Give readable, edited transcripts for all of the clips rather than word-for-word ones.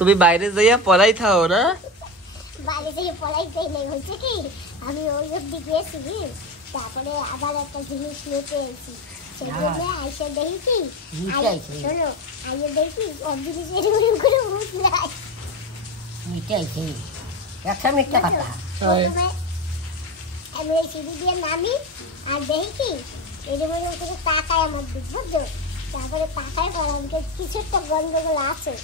তুমি বাইরে যাইয়া পড়াই থাও না? বাইরে যাইয়া পড়াই যাই না, হচ্ছে কি আমি ওই অব্দি গেছি, তারপরে আবার একটা জিনিস নিতে এসেছি, সেগুলো আইসা দেখি শোনো, আইসা দেখি অব্দি এরকম করে উঠলাই মিটাইছি একটা মিথ্যা কথা। আমি ওই সিঁড়ি দিয়ে নামি আর দেখি এরকম করে তাকায় আমার দিক, বুঝছো? তারপরে তাকায় পর আমাকে কিছু একটা গন্ডগোল আছে।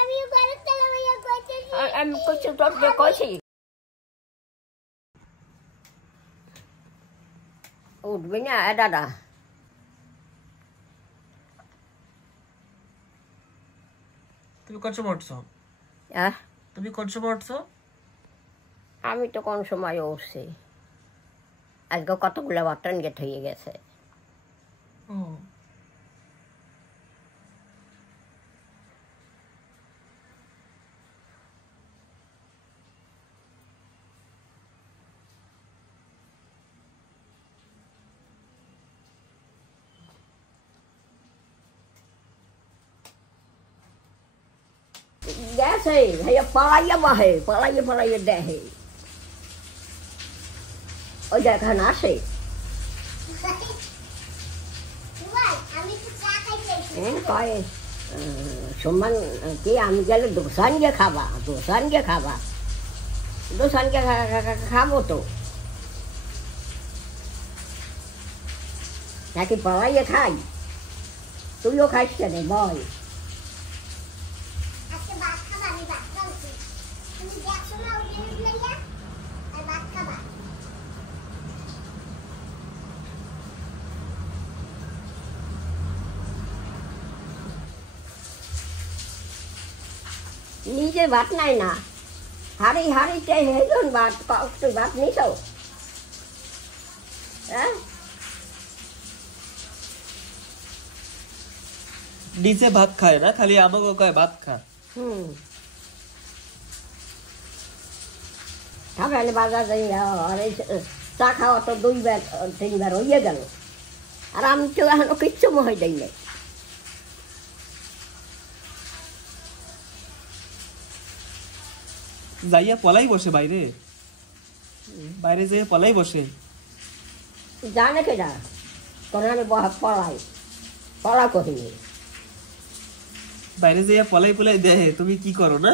আমিও ঘরের তলা ভাইয়া কইছি, আমি কিছু তোর কইছি উঠবি না দাদা। তুমি কোন সময় উঠছো? তুমি কোন সময় উঠছো? আমি তো কোন সময় উঠছি, আজকে কতগুলো বাটন গেট হয়ে গেছে। গেছে ভাইয়া পালাইয়া বাহে, পালাইয়া দেখে ওই দেখান আসে। সম্মান কি আমি গেলে দোসান গিয়ে খাবা, খাবো তো নাকি পালাইয়ে খাই? তুইও খাইস কেন বল? নিজে ভাত নাই না, হাড়িতে হেজন ভাত, তুই ভাত নিস? নিচে ভাত খায় না, খালি আমাকে কয় ভাত খা। তাহলে বাজার চা খাওয়া তো 2-3 বার হইয়া গেল, আর আমি তো এখনো কিচ্ছু মহে দেই নাই। যাইয়া পলাই বসে বাইরে যাইয়া পলাই বসে। জানে কেডা তোর আমি পড়া করিনি। বাইরে যাইয়া পলাই দেহে তুমি কি করো না?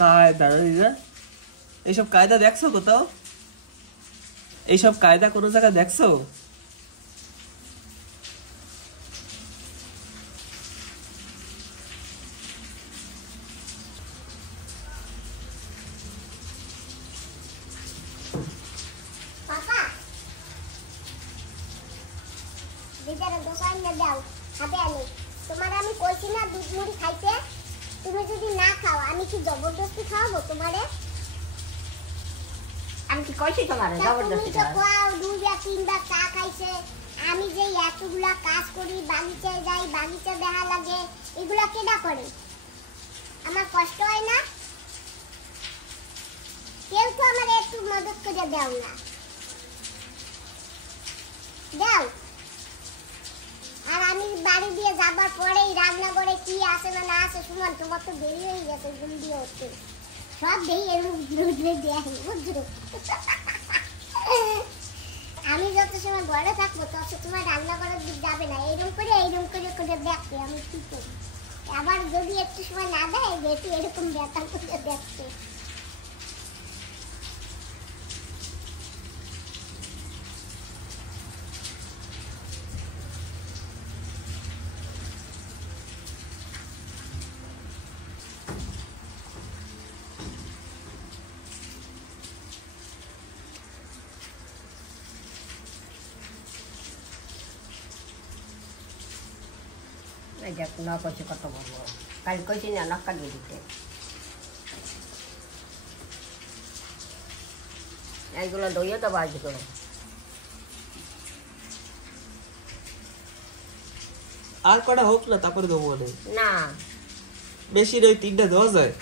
কায়দা এইসব কায়দা দেখছো কোথাও? এইসব কায়দা কোনো জায়গায় দেখছো? তোমার আমি কইছি না দুধ মুড়ি খাইতে, তুমি যদি না খাও আমি কি জবরদস্তি খাওয়াবো তোমারে? আমি কি কইছি তোমারে জবরদস্তি খাও? 2-3 চা খাইছে, আমি যে এতগুলা কাজ করি, বাগিচায় যাই, বাগিচা দেখা লাগে, এগুলা কেডা করে? আমার কষ্ট হয় না? কেউ তো আমার একটু মদত করে দাও না, দাও। আর আমি বাড়ি দিয়ে যাবার পরেই রান্না করে কি আছে না না আছে, সুমন তোমার তো দেরি হয়ে গেছে, জলদি হচ্ছে সব দেই এরকম দেয়, বুঝছো? আমি যত সময় ঘরে থাকবো তত তোমার রান্না করার দিক যাবে না, এইরকম করে দেখতে আমি কি করি। আবার যদি একটু সময় না দেয় যেহেতু এরকম ব্যথা করে দেখতে। না কইছে কত বলবো, কাল কইছি না নক্কা দিয়ে দিতে, এইগুলো দইয়ে দেবো আজকে। আর কটা হোক না তারপরে দেবো না, বেশি নয় 3টা দেওয়া যায়।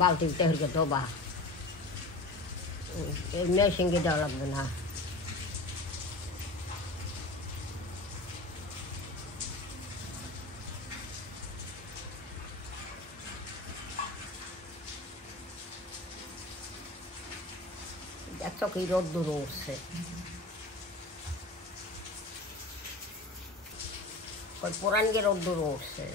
বালতিতে হইকে দেবা মেশিনকে দেওয়া লাগবে না। দেখছো কি রোদ্দুর উঠছে, পুরান গিয়ে রোদ্দুর উঠছে।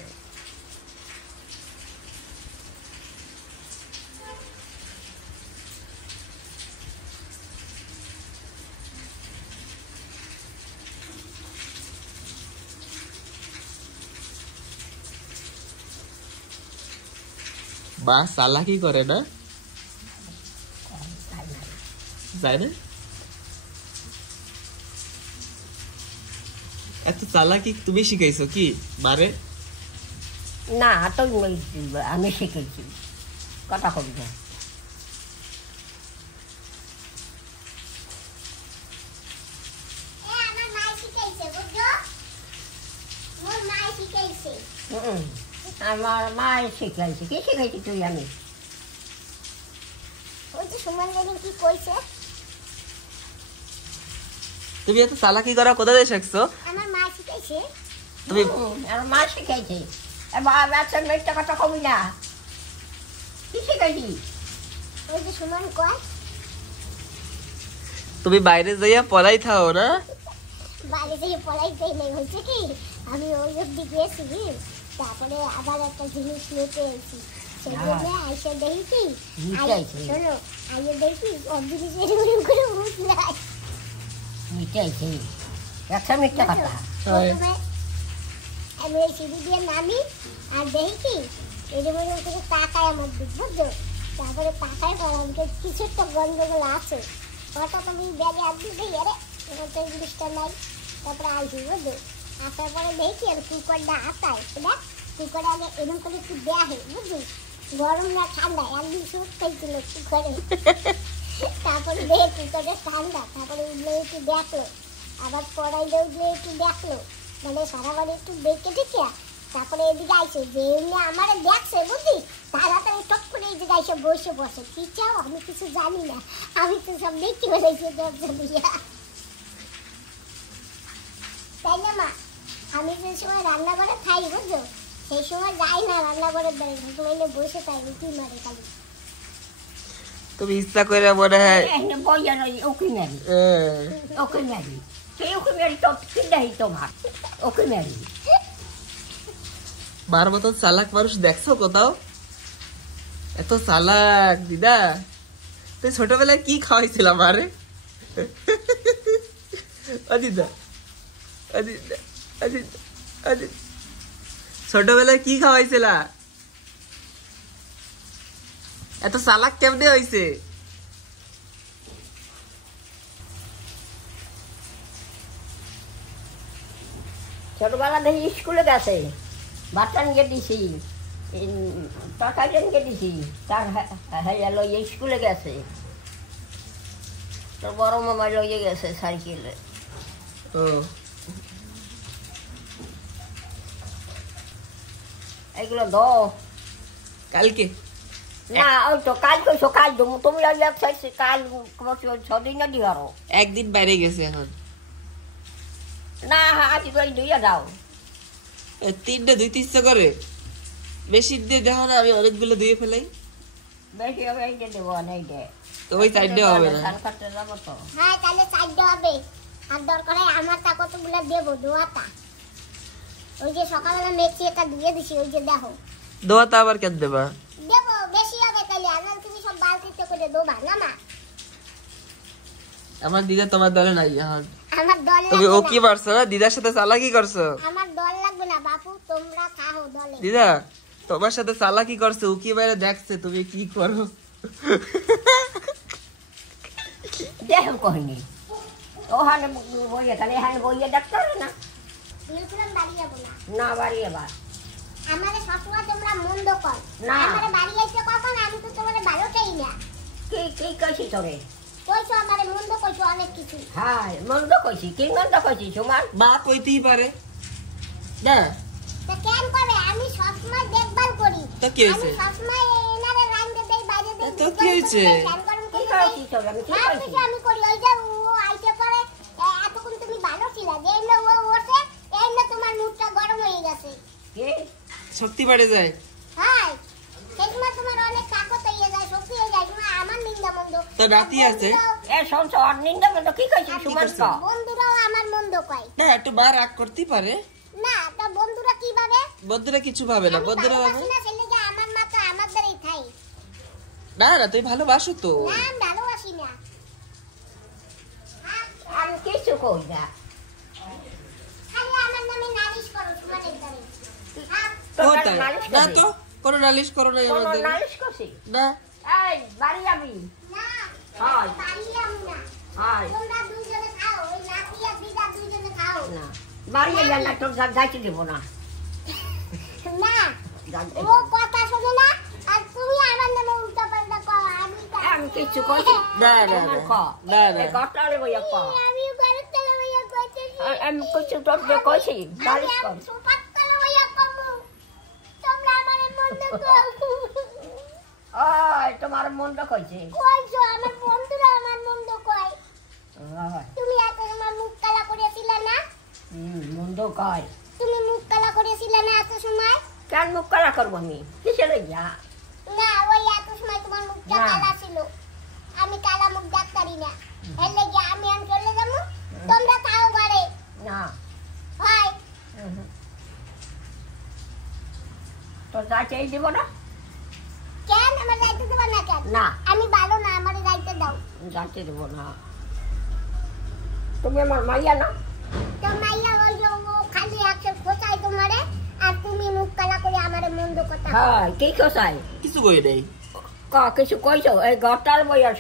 বা সালা কি করে না যায় না, এত চালাকি তুমি শিখাইছো কি মারে? না তো আমি শিখেছি, কথা কবি না। আমার মা শিখাইছে। কি শিখাইছি তুই? আমি ওই যে সুমন জানি কি কইছে, তুমি এত চালাকি করা কোথা থেকে শিখছো? আমার মা শিখাইছে। তুমি আমার মা শিখাইছে। বাচ্চা মেয়েটা কথা কবি না। কি শিখাইছি? ওই যে সুমন কয় তুমি বাইরে যাইয়া পড়াই থাও না? বাইরে থেকে পড়াইতেই নেই, হয়েছে কি আমি ওই অব্দি গেছি, তারপরে আবার একটা জিনিস নিতে এসেছি, সেজন্য আইসা দেখি শোনো আইসা দেখি সব জিনিস এরকম করে বুঝলাই মিটাইছে। একটা মিথ্যা কথা। প্রথমে আমি ওই সিঁড়ি দিয়ে নামি আর দেখি এরকম করে তাকায় আমার দিক, বুঝছো? তারপরে তাকায় পর আমাকে কিছু একটা গন্ডগোল আছে, হঠাৎ আমি ব্যাগে হাত দিয়ে দেখি আরে আমার তো জিনিসটা নাই। তারপরে আইসি, বুঝছো? আসার পরে দেখি আর কুকারটা আটায়, দেখ কুকারে আগে এরকম করে একটু দেখে, বুঝলি গরম না ঠান্ডা, একদিন সুপ খাইছিল কুকারে। তারপরে দেখে কুকারে ঠান্ডা, তারপরে উঠলে একটু দেখলো, আবার কড়াইলে উঠলে একটু দেখলো, মানে সারা বাড়ি একটু দেখে ঠেকে তারপরে এদিকে আইসে যে এমনি আমার দেখছে, বুঝলি তাড়াতাড়ি টক করে এই জায়গায় এসে বসে বসে। কি চাও? আমি কিছু জানি না, আমি তো সব দেখতে পেরেছি দরজা দিয়া, তাই না মা? আমি যে সময় রান্না করে খাই, বুঝছো, সেই সময় যাই না রান্নাঘরের দ্বারে, ঘুমাইলে বসে তাই রুটি মারে খালি। তুমি ইচ্ছা করে মনে হয় বইয়া নয় ওকে মারি, ওকে মারি, সেই ওকে মারি তো কিনাই তোমার ওকে মারি। মার মতন চালাক মানুষ দেখছো কোথাও? এত চালাক দিদা। তুই ছোটবেলায় কি খাওয়াইছিলাম মারে? দিদা ছোটবেলায় কি খাওয়াইছিলা? এত চালাক কেমনে হয়েছে? ছোটবেলা দেখি স্কুলে গেছে, বাচ্চা নিয়ে দিছি, টাকা নিয়ে দিছি, তার হ্যাঁ লইয়ে স্কুলে গেছে, তোর বড় মামা লইয়ে গেছে সাইকেলে। এগুলো দ কালকে না, ওই তো কাল কইছো, কাল দেবো। তুমি কাল 6 দিন দিও, আরো একদিন বাইরে গেছে এখন। না আজ দিয়ে যাও। 3টা ধুইতে ইচ্ছা করে, বেশি দিয়ে দেখো না, আমি অনেকগুলো ধুয়ে ফেলাই। বেশি হবে এই দেবো না, এই দে তো ওই 4টে হবে না। হ্যাঁ তাহলে 4টে হবে, আর দরকার হয় আমার তা কতগুলো দেবো দোয়াতা। ওই যে সকালবেলা মেচি এটা দিয়ে দিছি, ওই যে দেখো দোয়াতা আবার কেন দেবা? দেবো বেশি হবে তাহলে, আর তুমি সব বালতিতে করে দেবা না মা। আমার দিদা তোমার দলে নাই এখন। আমার দল তুমি ও লাগবে কি না, পারছো না? দিদার সাথে চালাকি করছো? আমার দল লাগবে না বাপু, তোমরা খাও দলে। দিদা তোমার সাথে চালাকি করছে, ও কি বাইরে দেখছে তুমি কি করো। দেখো কহিনি ওখানে বইয়ে, তাহলে এখানে বইয়ে দেখতে হবে না। বলছিলাম বাড়ি যাবো না, না বাড়ি এবার আমাদের সবসময় তোমরা মন্দ কর না। আমারে বাড়ি আইতে কখন, আমি তো তোমার ভালো চাই না। কি কি কইছি তোরে? কইছো আমারে মন্দ কইছো অনেক কিছু। হ্যাঁ মন্দ কইছি, কি মন্দ কইছি তোমার? মা কইতেই পারে না, তা কেন করে? আমি সবসময় দেখভাল করি, তা কি হয়েছে? আমি সবসময় এনারে রাইন্দে দেই, বাইরে দেই, তা কি হয়েছে? কেন করেন? কি করো কি সব আমি কি সব কইছি কিছু আমি করি। ওই যে ও আইতে পারে, এতক্ষণ তুমি ভালো ছিলা, যে এমনি ও ওঠে, এমনি তোমার মুখটা গরম হয়ে গেছে। কে শক্তি বেড়ে যায়। হ্যাঁ, সেই সময় তোমার অনেক তাকত হয়ে যায়, শক্তি হয়ে যায়। তোমার আমার নিন্দা মন্দ, তা রাতি আছে। এ শুনছো আর নিন্দা তো কি কইছি সুমন ক বন্ধুরাও আমার মন্দ কয়। না একটু বার রাগ করতেই পারে। না, তা বন্ধুরা কি ভাবে? বন্ধুরা কিছু ভাবে না, আমি বন্ধুরা ভাবে ভালোবাসি না, সেই লেগে আমার মাথা আমার দ্বারাই খাই। না না তুই ভালোবাসো তো। না, আমি ভালোবাসি না। আমি কিছু কই না খালি আমার নামে নালিশ করো সুমনের দ্বারে। তো ও তাই? নালিশ না করবি? তো কোনো নালিশ করো না কোনো আমাদের। নালিশ করছি না এই বাড়ি যাবি না, হয় বাড়ি যাবো না। হয় তোমরা দুইজনে খাও, ওই নাতি আর দিদা দুইজনে খাও। না বাড়ি যাবি না তোর যাইতে দেবো না না, যাইতে ও কথা শোনে না, আর তুমি আমার নামে উল্টা পাল্টা করো। আমি কিছু কইছি না না সুমন না। ক না না এই গটারে বইয়া ক আমি ঘরের তলে বইয়া কইতেছি। আমি কিছু তোর যে কইছি নালিশ কর আমি সোফার তলে বইয়া কমু। তোমরা আমারে মন্দ কও। ওই তোমার মন্দ কইছে কইছো, আমার বন্ধুরা আমার মন্দ কয়। ওই, তুমি এত সময় মুখ কালা করেছিলে না? মন্দ কয় তুমি মুখ কালা করেছিলে না এত সময়? কেন মুখ কালা করবো আমি কিসে লইয়া না, ওই এত সময় তোমার মুখটা না। কালা ছিল। আমি কালা মুখ ডাক্তারি না, এর লেগে আমি চলে যাবো। তোমরা খাও ঘরে। না হয় তোর যাইতেই দিব না কেন আমার যাইতে দেবো না কেন? না আমি ভালো না, আমার যাইতে দাও। যাইতে দিব না তুমি আমার মাইয়া না তো মাইয়া ওই যে ও খালি একশো খোঁচাই তোমারে, আর তুমি মুখ কালা করে আমারে মন্দ কথা বলো। হ্যাঁ কি কোথায় কিছু কই নেই। কিছু কইছো এই গটার বইয়া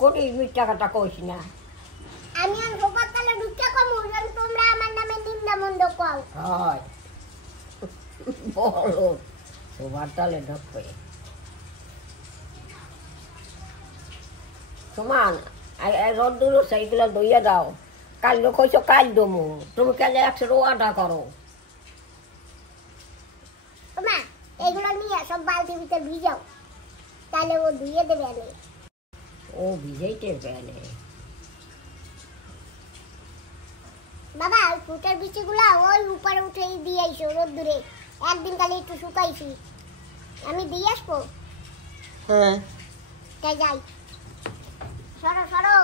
কোটি মিথ্যা কথা কইছি না আমি আর সোফার তলে ঢুকে কমু, যেন তোমরা আমার নামে নিন্দা মন্দ কও। হয় বলো তোমার তালে ঢুকবে সমান রোদ্দুর সেইগুলো দইয়া দাও কাল কইছো কাল দমু তুমি কালে 100 ওয়াটা করো মা, এগুলো নিয়ে সব বালতির ভিতর ভিজাও, তাহলে ও ধুয়ে দেবে আনে। ও ভিজাইতে পেলে বাবা, ওই ফুটের বিচিগুলা ওই উপরে উঠে দিয়ে আইসো রোদ্দুরে। একদিন কালে একটু শুকাইছি, আমি দিয়ে আসবো। হ্যাঁ তাই যাই। সরো সরো।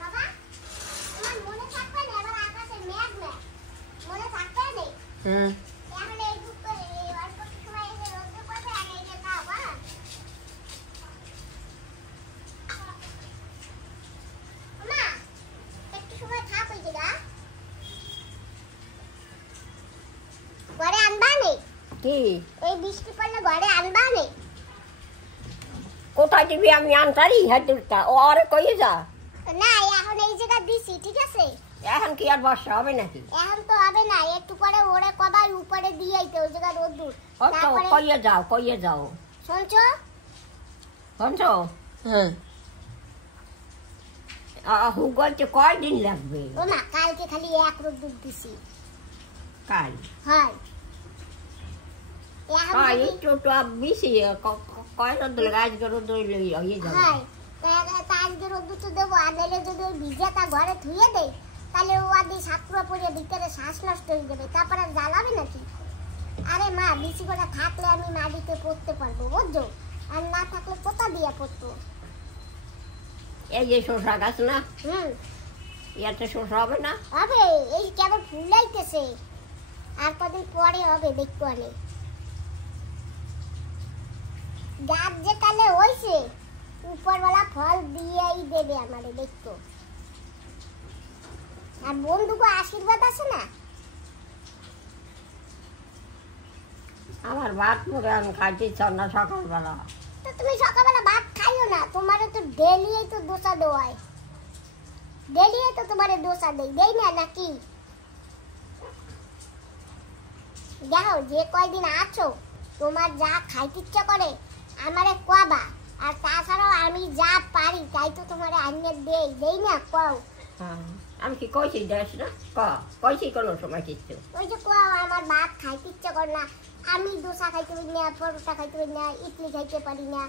বাবা, আমার মনে থাকবে না, এবার আকাশে মেঘ না, মনে থাকবে না। হ্যাঁ এখন এই দুধ করে এই অল্প একটু সময় এসে রোদ্দুর করবে আর এই যে খাও, হ্যাঁ? মা, একটু সময় থাক ওই জায়গা। ঘরে আনবা নে? কি এই বৃষ্টি পড়লে ঘরে আনবা নে? কোথায় দিবি আমি আনতারি হাতুরটা ও আরে কইয়ে যা না, এখন এই জায়গা দিছি, ঠিক আছে? এখন কি আর বর্ষা হবে নাকি এখন তো হবে না, একটু পরে ওরে কবার উপরে দিয়ে আইতে ওই জায়গা রোদ্দুর। হয়তো তারপরে কইয়ে যাও শুনছো? শুনছো হ্যাঁ হুগলতে কয়দিন লাগবে ও মা, কালকে খালি এক রোদ্দুর দিছি। কাল হয় এখন হ্যাঁ যদি- একটু তো বেশি কয় রোদ্দুর আজকে রোদ্দুর হয়ে যাবে হয়, তা আজকে রোদ্দুর তো দেবো, আর নাহলে যদি ওই ভিজাটা ঘরে ধুয়ে দেয়, তাহলে ও আদি সাতপুরা পরে ভিতরে শ্বাস নষ্ট হয়ে যাবে, তারপরে আর জ্বালাবে নাকি? আরে মা, বেশি করে থাকলে আমি মাটিতে পড়তে পারবো, বুঝছো? আর না থাকলে পোতা দিয়ে পড়তো। এই যে শসা গাছ না হুম, ইয়াতে শসা হবে না হবে। এই কেবল ফুল লাইতেছে, আর কদিন পরে হবে, দেখতে অনেক। গাছ যে কালে হয়েছে, উপরওয়ালা ফল দিয়েই দেবে আমারে, দেখতো। আর বন্ধুকে আশীর্বাদ আছে না? আমার ভাত মুখে আমি খাইতে চাও না সকালবেলা তো তুমি সকালবেলা ভাত খাইও না, তোমারে তো ডেলি তো দোসা দেওয়ায়। ডেলি তো তোমারে দোসা দেই না নাকি? দেখো, যে কয়দিন আছো, তোমার যা খাইতে ইচ্ছা করে আমারে কবা, আর তাছাড়াও আমি যা পারি তাই তো তোমারে আনিয়ে দেই না, কও। হ্যাঁ আমি কি কইছি দেশ না কইছি কোনো সময় কিছু ওই যে আমার ভাত খাইতে ইচ্ছা করে না, আমি দোসা খাইতে পারি না, পরোটা খাইতে পারি না, ইডলি খাইতে পারি না,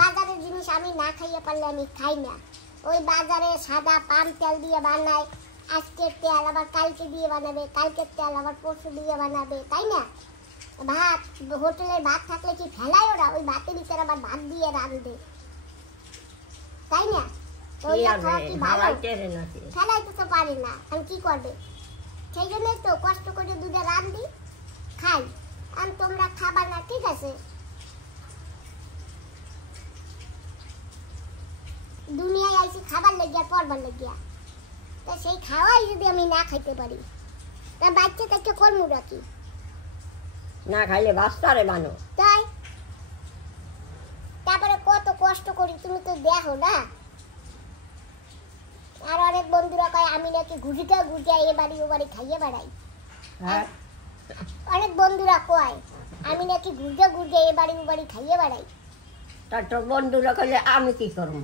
বাজারের জিনিস আমি না খাইয়ে পারলে আমি খাই না। ওই বাজারে সাদা পাম তেল দিয়ে বানায়, আজকের তেল আবার কালকে দিয়ে বানাবে, কালকের তেল আবার পরশু দিয়ে বানাবে, তাই না? ভাত হোটেলের ভাত থাকলে কি ফেলায় ওরা? ওই ভাতের ভিতরে আবার ভাত দিয়ে রাঁধবে, তাই না? ফেলাইতে তো পারে না, আমি কি করবে? সেই জন্যই তো কষ্ট করে দুধে রাঁধি খাই। আর তোমরা খাবার না, ঠিক আছে? দুনিয়ায় আইছি খাবার লেগিয়া পড়বার লেগিয়া, তা সেই খাওয়াই যদি আমি না খাইতে পারি, তা বাচ্চা তাকে কর্ম রাখি না খাইলে বাস্তারে বানো। তাই তারপরে কত কষ্ট করি তুমি তো দেখো না। আর অনেক বন্ধুরা কয় আমি নাকি ঘুরিটা এ বাড়ি ও বাড়ি খাইয়ে বেড়াই। অনেক বন্ধুরা কয় আমি নাকি ঘুরতে এ বাড়ি ও বাড়ি খাইয়ে বেড়াই। তার তো বন্ধুরা কইলে আমি কি করব?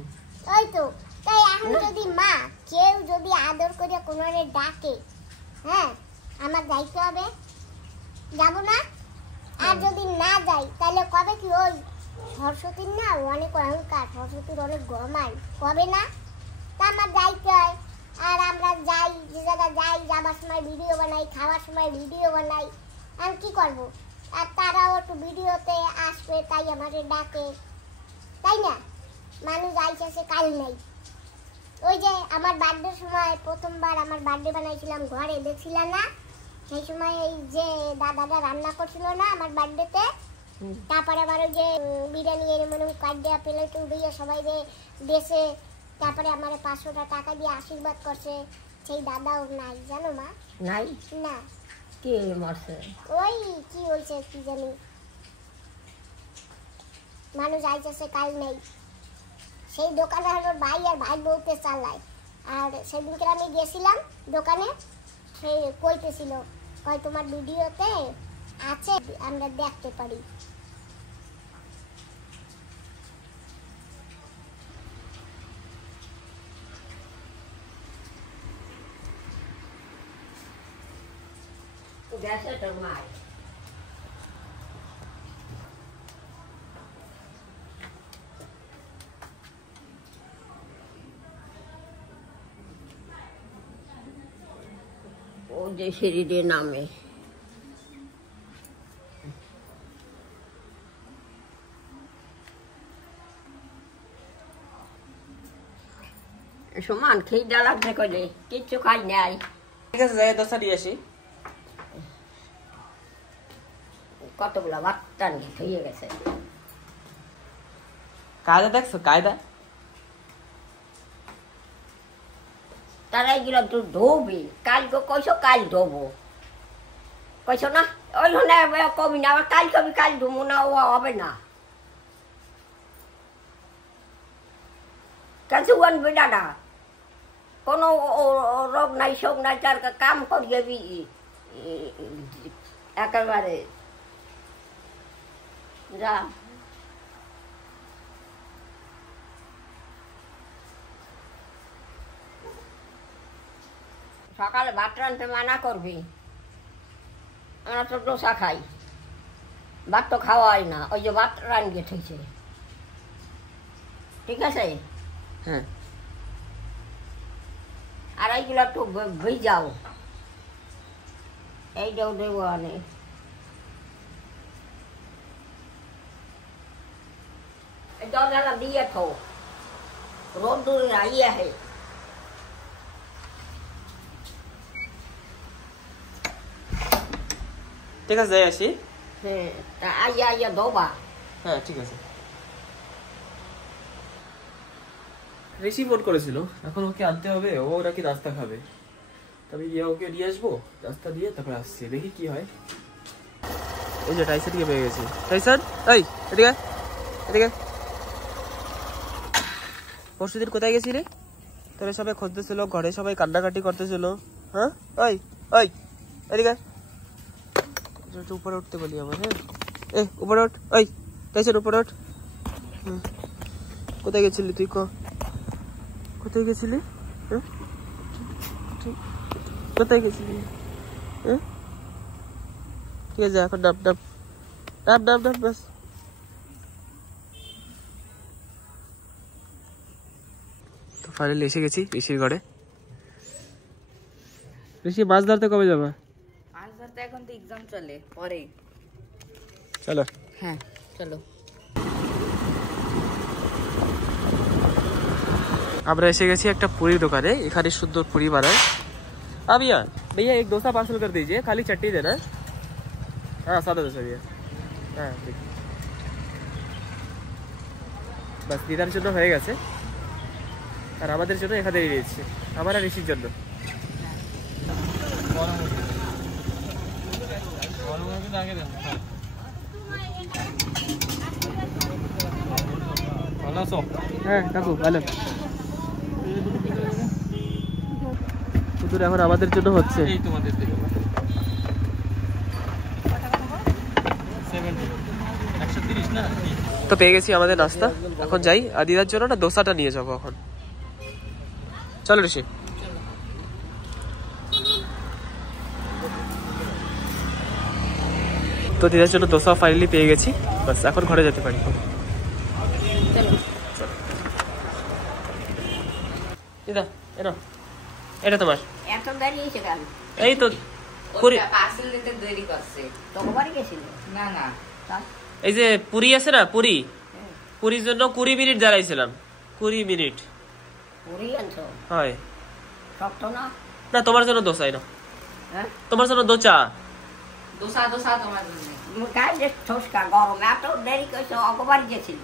ওই তো, তাই এখন যদি মা কেউ যদি আদর করে কোনো ডাকে, হ্যাঁ আমার যাইতে হবে, যাবো না? আর যদি না যাই তাহলে কবে কি ওই সরস্বতীর না অনেক অহংকার, সরস্বতীর অনেক গরমাই, কবে না? তা আমার যাইতে হয়। আর আমরা যাই, যে জায়গায় যাই, যাবার সময় ভিডিও বানাই, খাওয়ার সময় ভিডিও বানাই, আমি কি করব? আর তারাও একটু ভিডিওতে আসবে তাই আমাকে ডাকে, তাই না? মানুষ আইসে কাল নেই। ওই যে আমার বার্থডের সময় প্রথমবার আমার বার্থডে বানাইছিলাম ঘরে, দেখছিলাম না? সেই সময় এই যে দাদাটা রান্না করছিল না আমার বার্থডেতে, তারপরে আবার ওই যে বিরিয়ানি এর মানে কার্ড দেওয়া প্লেট উড়িয়ে সবাই দেশে, তারপরে আমার 500 টাকা দিয়ে আশীর্বাদ করছে, সেই দাদাও নাই, জানো মা? নাই না, কে মরছে? ওই কি হয়েছে কি জানি, মানুষ আইসে কাল নেই। সেই দোকানে আমার ভাই আর ভাই বউতে চালায়। আর সেদিনকে আমি গেছিলাম দোকানে, সে কইতেছিল কয় তোমার ভিডিওতে আছে, আমরা দেখতে পারি। গেছে তোর মাই ও যে সিঁড়ি দিয়ে নামে, সমান খিদা লাগছে কইলে কিচ্ছু খাই নাই। ঠিক আছে, যাই দশটা দিয়ে আসি। কতগুলা বাচ্চা নিয়ে হয়ে গেছে। কায়দা দেখছো? কায়দা তারা এগুলো তুই ধোবি, কালকে কইছো কাল ধোবো, কইছো না? ওই কবি না, আবার কাল কবি কাল ধুমো না, ও হবে না। কাছে আনবি দাদা, কোনো রোগ নাই শোক নাই, তার কাম করিয়ে একেবারে যা। সকালে ভাত রাঁধতে মানা করবি, আমরা তো ডোসা খাই, ভাত তো খাওয়াই না, ওই যে ভাত রাঁধে ঠেকছে, ঠিক আছে? হ্যাঁ। আর এইগুলো একটু ভিজাও, এইটাও দেবো আনে। দরজাটা দিয়ে থো, রোদ দূরে আইয়া হে। ঠিক আছে, যাই আসি। হ্যাঁ, আইয়া দোবা। হ্যাঁ ঠিক আছে। ঋষি ফোন করেছিল, এখন ওকে আনতে হবে, ও নাকি নাস্তা খাবে, তবে গিয়ে ওকে দিয়ে আসবো, নাস্তা দিয়ে তারপরে আসছি, দেখি কি হয়। এই যে টাইসানকে পেয়ে গেছি। টাইসান, এই এদিকে এদিকে। পরশুদিন কোথায় গেছিলি? তোরে সবাই খুঁজতেছিল, ঘরে সবাই কান্নাকাটি করতেছিল। হ্যাঁ, ওই ওই এদিকে উপরে উঠতে বলি আমার। হ্যাঁ, এ উপরে উঠ, ওই টাইসান উপরে উঠ। কোথায় গেছিলি তুই? কোথায় গেছিলি? কোথায় গেছিলি? ঠিক আছে এখন ডাব ডাব ডাব ডাব ডাব বাস। তো ফাইনালি এসে গেছি ঋষির ঘরে। ঋষি মাছ ধরতে কবে যাবে? মাছ ধরতে এখন তো এক্সাম চলে, পরে। চলো। হ্যাঁ চলো। আমরা এসে গেছি একটা পুরি দোকানে, এখানে সুন্দর পুরি বানায়। भैया भैया एक डोसा पार्सल कर दीजिए, खाली चटनी देना। हाँ सादा डोसा भैया। हाँ বাস দিদার জন্য হয়ে গেছে, আর আমাদের জন্য এখানে দিয়েছি, আমার আর ঋষির জন্য। হ্যাঁ কাকু ভালো। এখন আমাদের জন্য হচ্ছে। তো পেয়ে গেছি আমাদের নাস্তা, এখন যাই আর দিদার জন্য না দোসাটা নিয়ে যাবো এখন। চলো ঋষি। তো দিদার জন্য দোসা ফাইনালি পেয়ে গেছি, বাস এখন ঘরে যেতে পারি। দিদা এনো, এটা তোমার। এত দেরি হয়েছে কেন? এই তো পুরি পার্সেল দিতে দেরি করছে। তোকে বাড়ি গেছিল? না না, এই যে পুরি আছে না, পুরি, পুরির জন্য 20 মিনিট দাঁড়াইছিলাম। 20 মিনিট পুরি আনছো? হয় শক্ত না? না তোমার জন্য দোসাই না, হ্যাঁ তোমার জন্য দোচা। দোসা দোসা তোমার জন্য। গায়ে ঠোসকা গরম, এত দেরি করছো, ওকে বাড়ি গেছিল।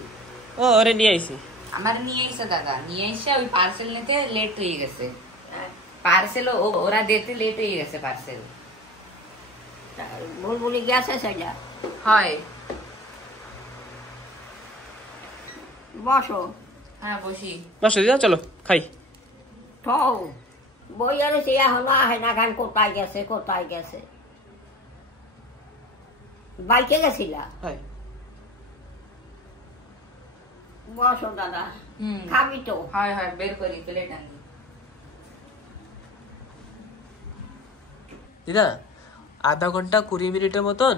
ও আরে নিয়ে আইছি। আমার নিয়ে এসে দাদা, নিয়ে এসে ওই পার্সেল নিতে লেট হয়ে গেছে। পার্সেল ওরা দিতে লেট হয়ে গেছে পার্সেল। বুলবুলি গেছে সেটা? হয়। বসো। হ্যাঁ বসি। বসো দিদা, চলো খাই। ঠৌ বই আর সে এখনো আহে না, খান কোথায় গেছে কোথায় গেছে। বাইকে গেছিলা? হয় বসো দাদা, খাবি তো? হয় হয়, বের করি প্লেট আনি। দিদা আধা ঘন্টা 20 মিনিটের মতন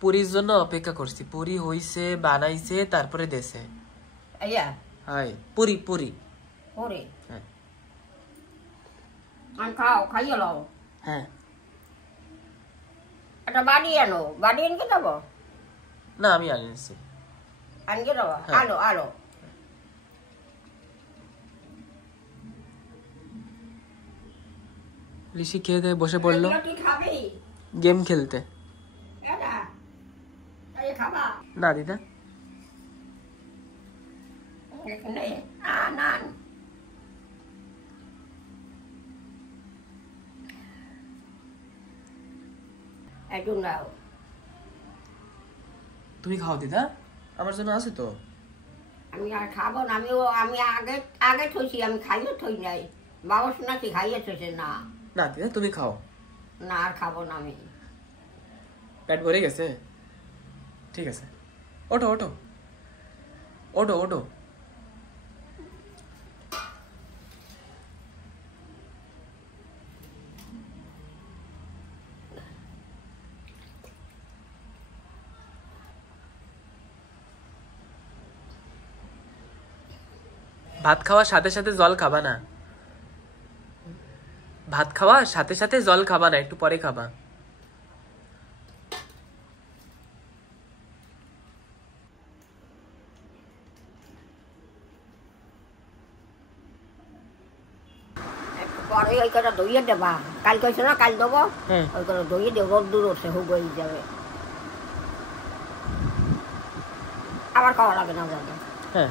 পুরীর জন্য অপেক্ষা করছি। পুরি হইছে, বানাইছে, তারপরে দেশে। আইয়া হয় পুরি পুরি। ওরে হ্যাঁ খাও, খাইয়ে লও। হ্যাঁ একটা বাড়ি আনো, বাড়ি আনকে দেবো? না আমি আনিছি। আনকে দেবো? হ্যাঁ। আলো আলো। ঋষি খেয়ে দিয়ে বসে পড়লো তুই খাবি? গেম খেলতে। এটা এই খাবা? না দিদা এখানে আন আন। একটু নাও। তুমি খাও দিদা, আমার জন্য আছে তো। আমি আর খাবো না, আমি আগে আগে থইছি, আমি খাইয়ে থই নাই। বাবা শোনাচ্ছি খাইয়ে থইছে না। না দিদা তুমি খাও। না আর খাবো না আমি। পেট ভরে গেছে? ঠিক আছে, ওঠো ওঠো ওঠো ওঠো। ভাত খাওয়ার সাথে সাথে জল খাবা না, ভাত খাওয়ার সাথে সাথে জল খাবা না, একটু পরে খাবা। পরে ওই কটা দইয়ে দেবা, কাল কইছো না কাল দেবো। ওই কটা দইয়ে দেব, রোদ দূর হচ্ছে, হুগ হয়ে যাবে। আবার খাওয়া লাগে না দাদা। হ্যাঁ